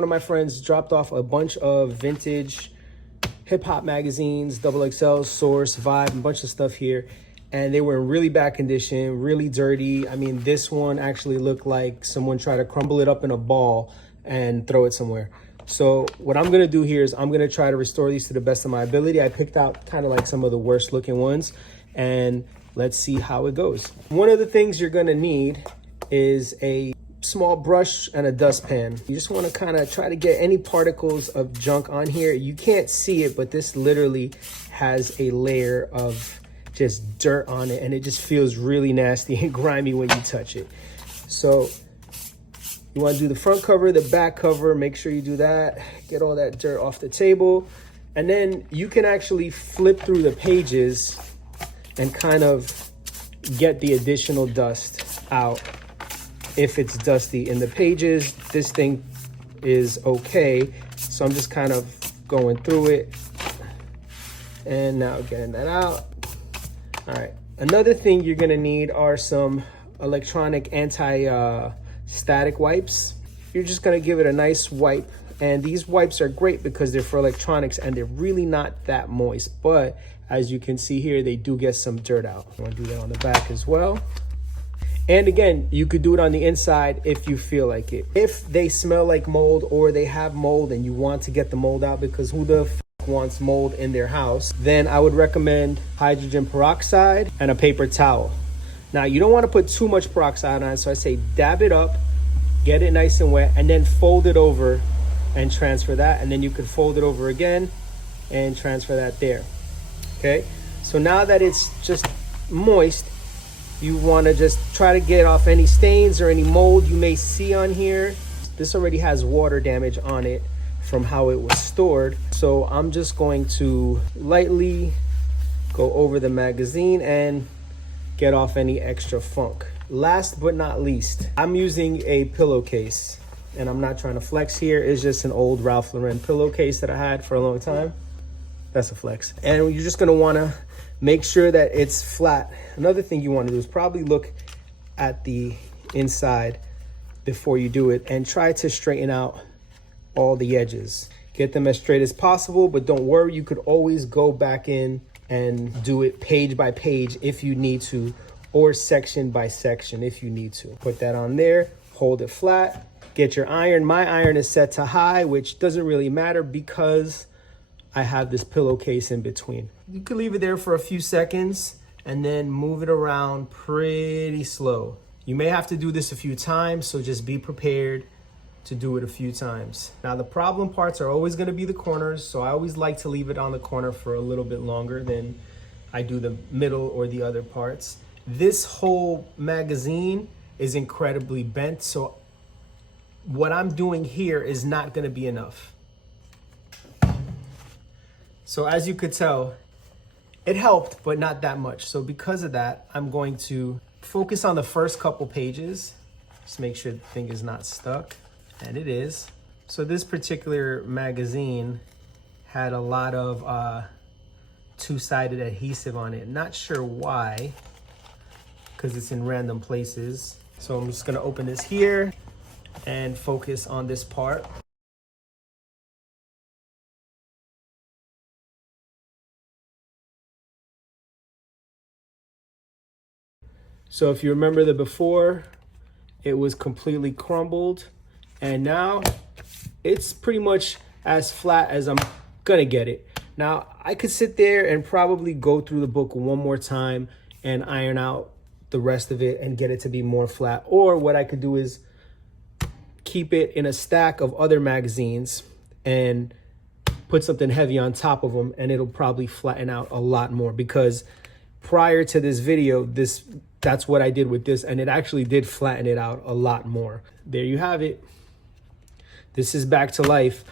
One of my friends dropped off a bunch of vintage hip hop magazines, XXL, Source, Vibe, a bunch of stuff here. And they were in really bad condition, really dirty. I mean, this one actually looked like someone tried to crumble it up in a ball and throw it somewhere. So what I'm gonna do here is I'm gonna try to restore these to the best of my ability. I picked out kind of like some of the worst looking ones, and let's see how it goes. One of the things you're gonna need is a small brush and a dustpan. You just wanna kind of try to get any particles of junk on here. You can't see it, but this literally has a layer of just dirt on it, and it just feels really nasty and grimy when you touch it. So you want to do the front cover, the back cover, make sure you do that. Get all that dirt off the table. And then you can actually flip through the pages and kind of get the additional dust out if it's dusty in the pages. This thing is okay. So I'm just kind of going through it and now getting that out. All right, another thing you're gonna need are some electronic anti-static wipes. You're just gonna give it a nice wipe, and these wipes are great because they're for electronics and they're really not that moist, but as you can see here, they do get some dirt out. I wanna do that on the back as well. And again, you could do it on the inside if you feel like it. If they smell like mold or they have mold and you want to get the mold out, because who the wants mold in their house, then I would recommend hydrogen peroxide and a paper towel. Now, you don't want to put too much peroxide on it, so I say dab it up, get it nice and wet, and then fold it over and transfer that, and then you could fold it over again and transfer that there. Okay, so now that it's just moist, you want to just try to get off any stains or any mold you may see on here. This already has water damage on it from how it was stored. So I'm just going to lightly go over the magazine and get off any extra funk. Last but not least, I'm using a pillowcase, and I'm not trying to flex here. It's just an old Ralph Lauren pillowcase that I had for a long time. That's a flex. And you're just gonna wanna make sure that it's flat. Another thing you wanna do is probably look at the inside before you do it and try to straighten out all the edges. Get them as straight as possible, but don't worry, you could always go back in and do it page by page if you need to, or section by section if you need to. Put that on there, hold it flat, get your iron. My iron is set to high, which doesn't really matter because I have this pillowcase in between. You can leave it there for a few seconds and then move it around pretty slow. You may have to do this a few times, so just be prepared to do it a few times. Now, the problem parts are always gonna be the corners, so I always like to leave it on the corner for a little bit longer than I do the middle or the other parts. This whole magazine is incredibly bent, so what I'm doing here is not gonna be enough. So as you could tell, it helped, but not that much. So because of that, I'm going to focus on the first couple pages. Just make sure the thing is not stuck. And it is. So this particular magazine had a lot of two-sided adhesive on it. Not sure why, because it's in random places. So I'm just gonna open this here and focus on this part. So if you remember the before, it was completely crumbled. And now it's pretty much as flat as I'm gonna get it. Now, I could sit there and probably go through the book one more time and iron out the rest of it and get it to be more flat. Or what I could do is keep it in a stack of other magazines and put something heavy on top of them, and it'll probably flatten out a lot more, because prior to this video, that's what I did with this, and it actually did flatten it out a lot more. There you have it. This is back to life.